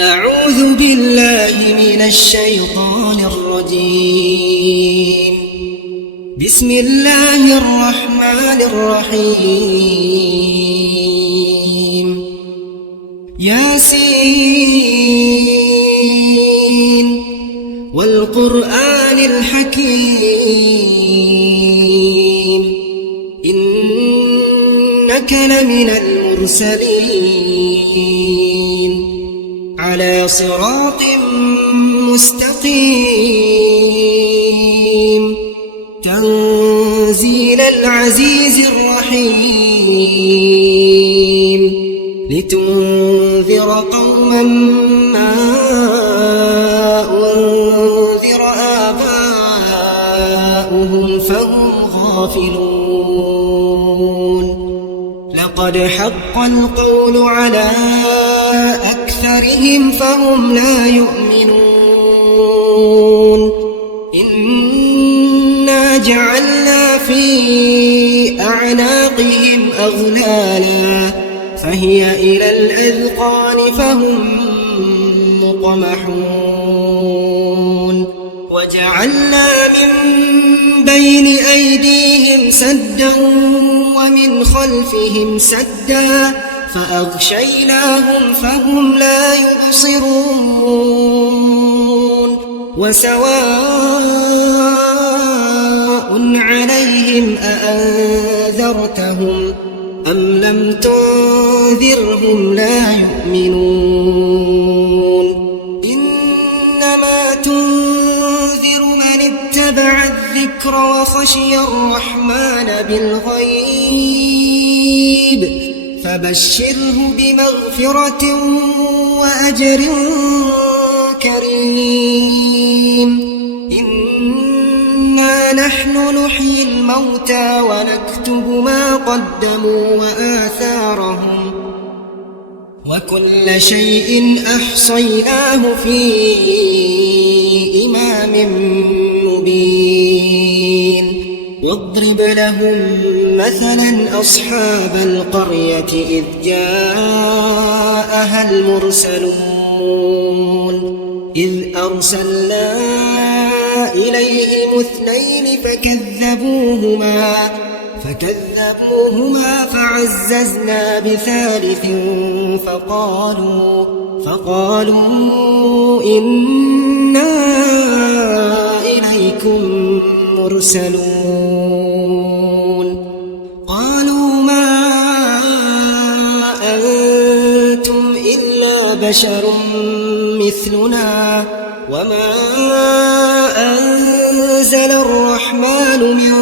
أعوذ بالله من الشيطان الرجيم. بسم الله الرحمن الرحيم. ياسين والقرآن الحكيم إنك لمن المرسلين على صراط مستقيم تنزيل العزيز الرحيم لتنذر قوما ما أنذر آباؤهم فهم غافلون. لقد حق القول على أكثرهم فهم لا يؤمنون. إنا جعلنا في أعناقهم أغلالا فهي إلى الأذقان فهم مقمحون. وجعلنا من بين أيديهم سدا ومن خلفهم سدا فأغشيناهم فهم لا يبصرون. وسواء عليهم أأنذرتهم أم لم تنذرهم لا يؤمنون. إنما تنذر من اتبع الذكر وخشي الرحمن بالغيب فبشره بمغفرة وأجر كريم. إنا نحن نحيي الموتى ونكتب ما قدموا وآثارهم وكل شيء أحصيناه في إمام مبين. واضرب لهم مثلا أصحاب القرية إذ جاءها المرسلون إذ أرسلنا إليهم 2 فكذبوهما فعززنا بثالث فقالوا إنا إليكم مرسلون. قالوا ما أنتم إلا بشر مثلنا وما أنزل الرحمن من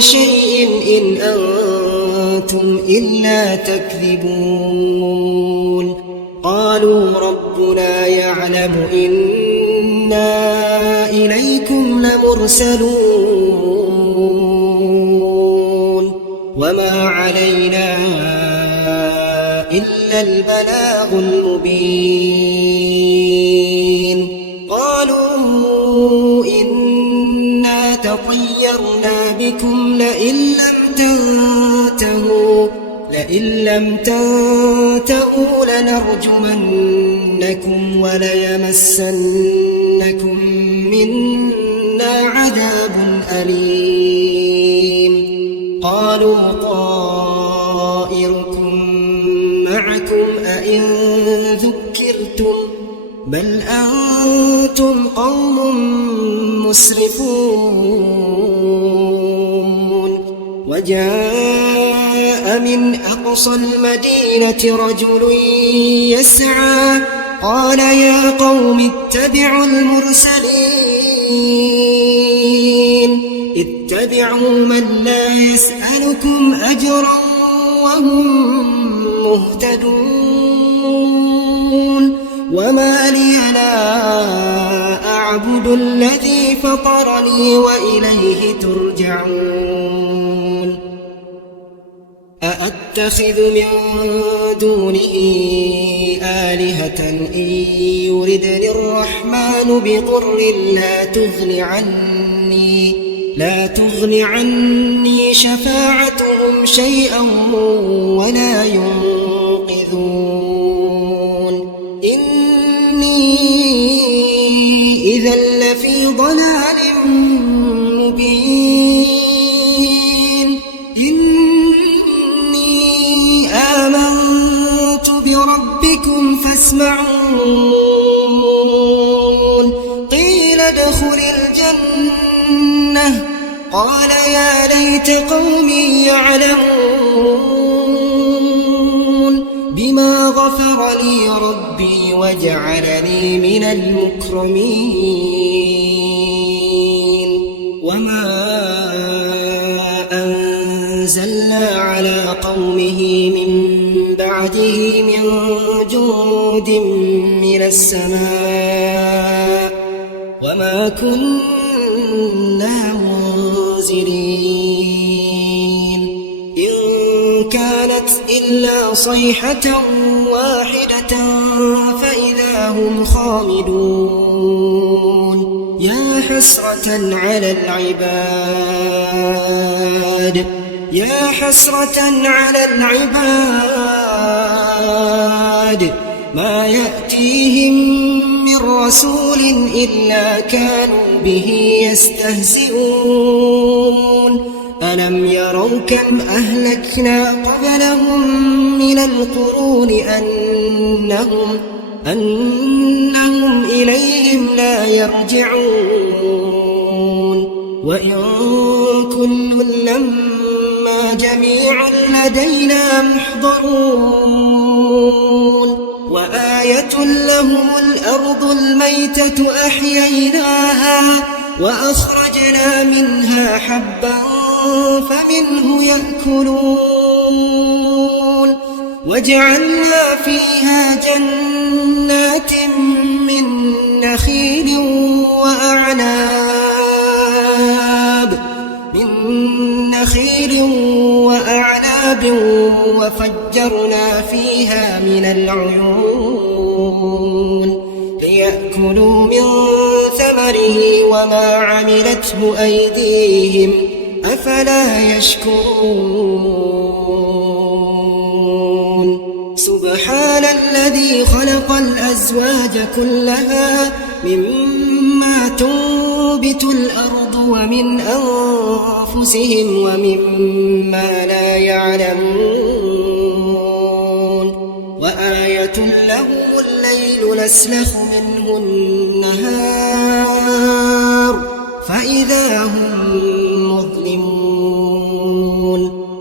شيء إن أنتم إلا تكذبون. قالوا ربنا يعلم إنا إليكم لمرسلون وما علينا إلا البلاغ المبين. قالوا إنا تطيرنا بكم لئن لم تنتهوا لنرجمنكم وليمسنكم منا عذاب أليم. قالوا طائركم معكم أئن ذكرتم بل أنتم قوم مسرفون. وجاء من أقصى المدينة رجل يسعى قال يا قوم اتبعوا المرسلين اتبعوا من لا يسألكم أجرا وهم مهتدون. وما لي لا أعبد الذي فطرني وإليه ترجعون. أأتخذ من دونه آلهة إن يردني الرحمن بضر لا تغن عني شفاعتهم شيئا ولا ينقذون. إذا لفي ضلال مبين إني آمنت بربكم فاسمعون قيل ادخل الجنة قال يا ليت قومي يعلمون بما غفر لي ربي وجعلني من المكرمين وما أنزلنا على قومه من بعده من جند من السماء وما كنا منزلين إن كانت إلا صيحة واحدة فإذا هم خامدون يا حسرة على العباد يا حسرة على العباد ما يأتيهم من رسول إلا كانوا به يستهزئون ألم يروا كم أهلكنا قبلهم من القرون أنهم إليهم لا يرجعون وإن كل لما جميع لدينا محضرون وآية لهم الأرض الميتة أحييناها وأخرجنا منها حبا فمنه يأكلون وجعلنا فيها جنات من نخيل وأعناب وفجرنا فيها من العيون ليأكلوا من ثمره وما عملته أيديهم أفلا يشكرون سبحان الذي خلق الأزواج كلها مما تنبت الأرض ومن أنفسهم ومما لا يعلمون وآية لهم الليل نسلخ منه النهار فإذا هم مظلمون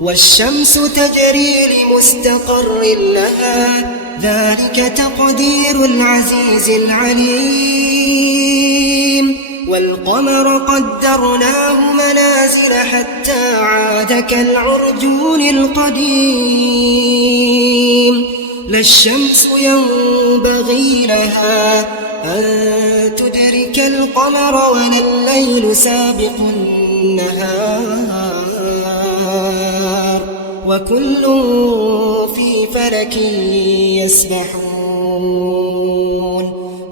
والشمس تجري لمستقر لها ذلك تقدير العزيز العليم والقمر قدرناه منازل حتى عاد كالعرجون القديم لا الشمس ينبغي لها أن تدرك القمر ولا الليل سابق النهار وكل في فلك يسبحون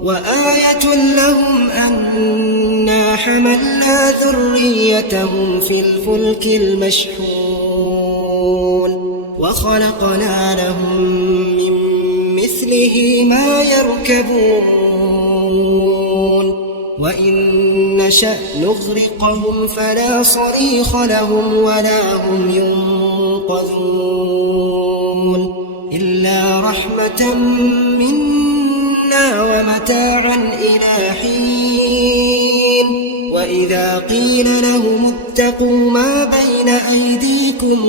وآية لهم أنا حملنا ذريتهم في الفلك المشحون وخلقنا لهم من مثله ما يركبون وإن نشأ نغرقهم فلا صريخ لهم ولا هم ينقذون إلا رحمة منا ومتاعا إلى حين وإذا قيل لهم اتقوا ما بين أيديكم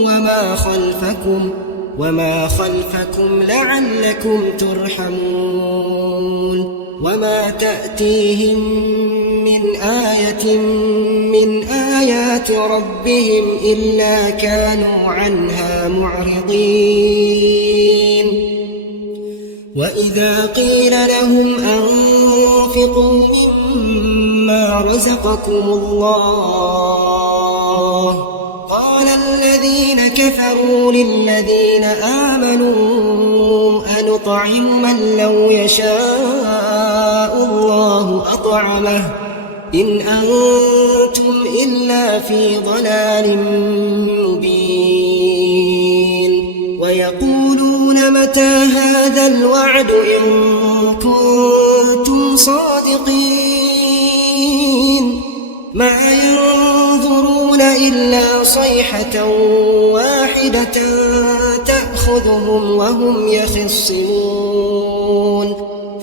وما خلفكم لعلكم ترحمون وما تأتيهم من آية من آيات ربهم إلا كانوا عنها معرضين وإذا قيل لهم أنفقوا مما رزقكم الله قال الذين كفروا للذين آمنوا أنطعم من لو يشاء الله أطعمه إن أنتم إلا في ضلال مبين ويقولون متى هذا الوعد إن كنتم صادقين ما ينظرون إلا صيحة واحدة تأخذهم وهم يخصمون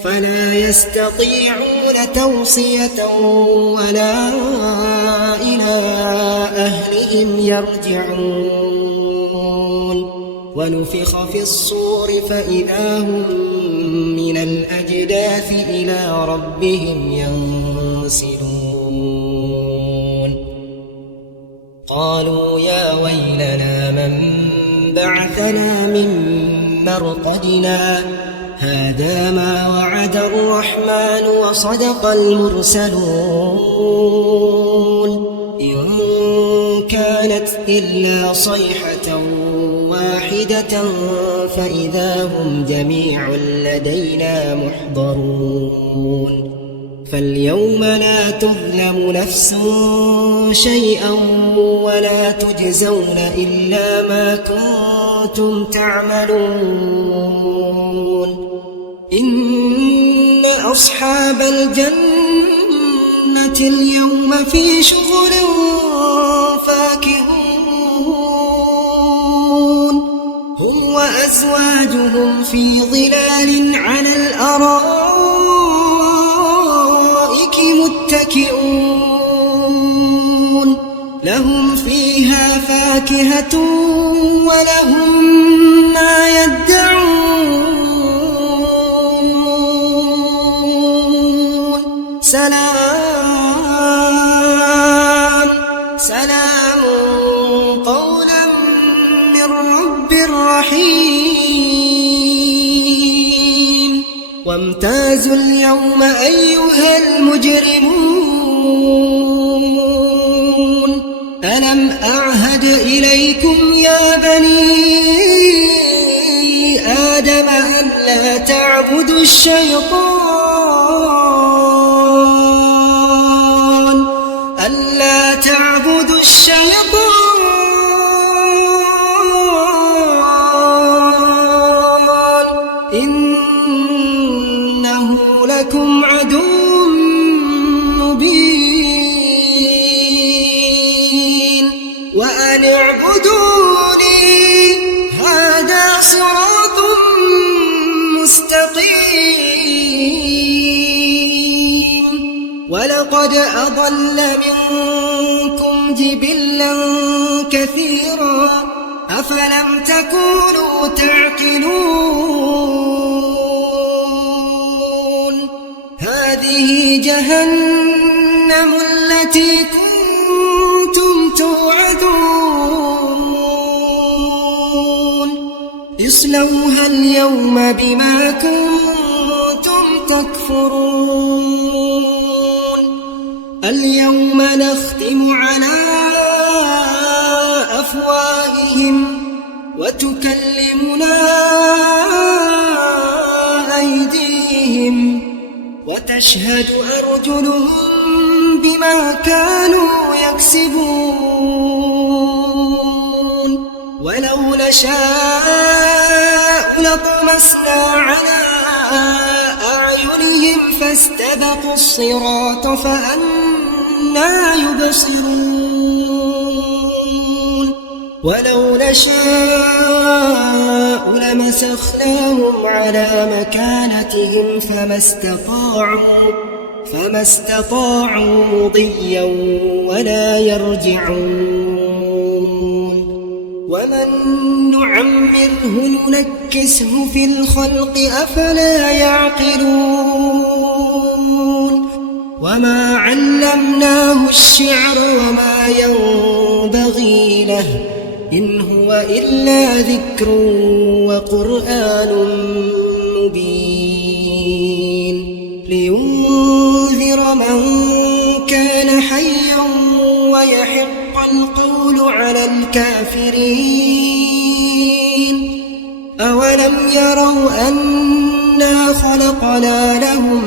فلا يستطيعون توصية ولا إلى أهلهم يرجعون ونفخ في الصور فإذا هم من الأجداث إلى ربهم ينسلون قالوا يا ويلنا من بعثنا من مرقدنا هذا ما وعد الرحمن وصدق المرسلون إن كانت إلا صيحة واحدة فإذا هم جميع لدينا محضرون فاليوم لا تظلم نفس شيئا ولا تجزون إلا ما كنتم تعملون إن أصحاب الجنة اليوم في شغل فاكهون هم وأزواجهم في ظلال على الأرائك متكئون لهم فيها فاكهة ولهم ما يدعون سلام سلام قولا من رب رحيم وامتازوا اليوم أيها المجرمون ألم أعهد إليكم يا بني آدم أن لا تعبدوا الشيطان ألا تعبدوا الشيطان إنه لكم عدو مبين وأن اعبدوني هذا صراط مستقيم ولقد أضل منكم جبلا كثيرا أفلم تكونوا تعقلون هذه جهنم التي كنتم توعدون اصلوها اليوم بما كنتم تكفرون اليوم نختم على أفواههم وتكلمنا أيديهم وتشهد أرجلهم بما كانوا يكسبون ولو نشاء لطمسنا على أعينهم فاستبقوا الصراط فأنى يبصرون ولو نشاء لمسخناهم على مكانتهم فما استطاعوا مضيا ولا يرجعون ومن نعمره ننكسه في الخلق أفلا يعقلون وما علمناه الشعر وما ينبغي له إن هو إلا ذكر وقرآن مبين لينذر من كان حيا ويحق القول على الكافرين أولم يروا أنا خلقنا لهم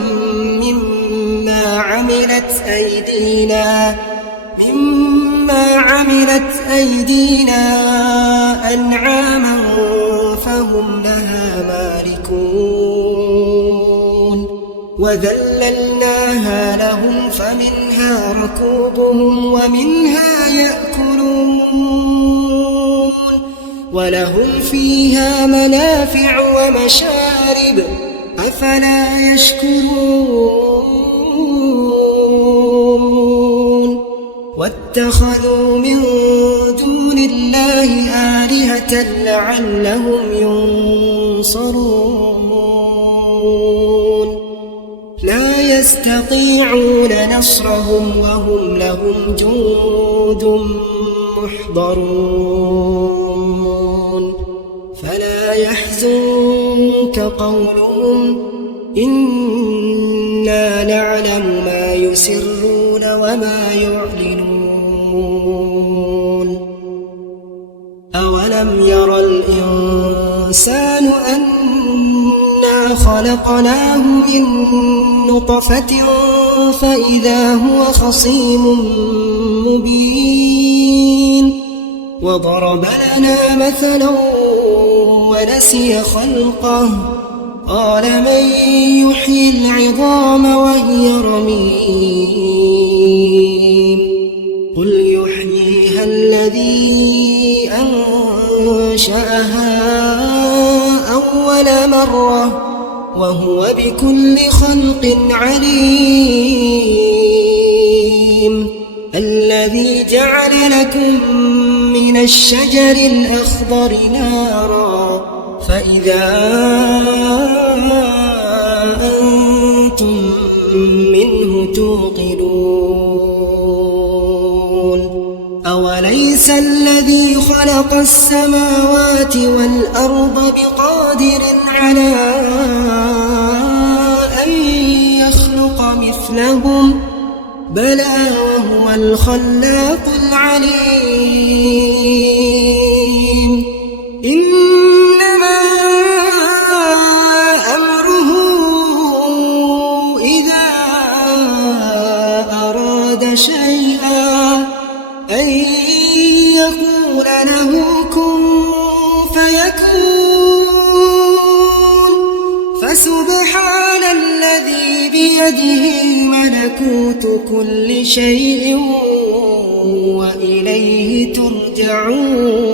مما عملت أيدينا أنعاما فهم لها مالكون وذللناها لهم فمنها ركوبهم ومنها يأكلون ولهم فيها منافع ومشارب أفلا يشكرون واتخذوا من دون الله آلهة لعلهم ينصرون لا يستطيعون نصرهم وهم لهم جند محضرون فلا يحزنك قولهم إنا نعلم ما يسرون وما يعلنون أولم يرى الإنسان أنا خلقناه من نطفة فإذا هو خصيم مبين وضرب لنا مثلا ونسي خلقه قال من يحيي العظام وهي رميم قل يحييها الذي أنشأها أول مرة وهو بكل خلق عليم الذي جعل لكم من الشجر الأخضر نارا فإذا أنتم منه توقدون أوليس الذي خلق السماوات والأرض بقادر على أن يخلق مثلهم بلى وهو الخلاق العليم إنما أمره إذا أراد شيئا أن يقول له كن فيكون فسبحان الذي بيده ملكوت كل شيء وإليه ترجعون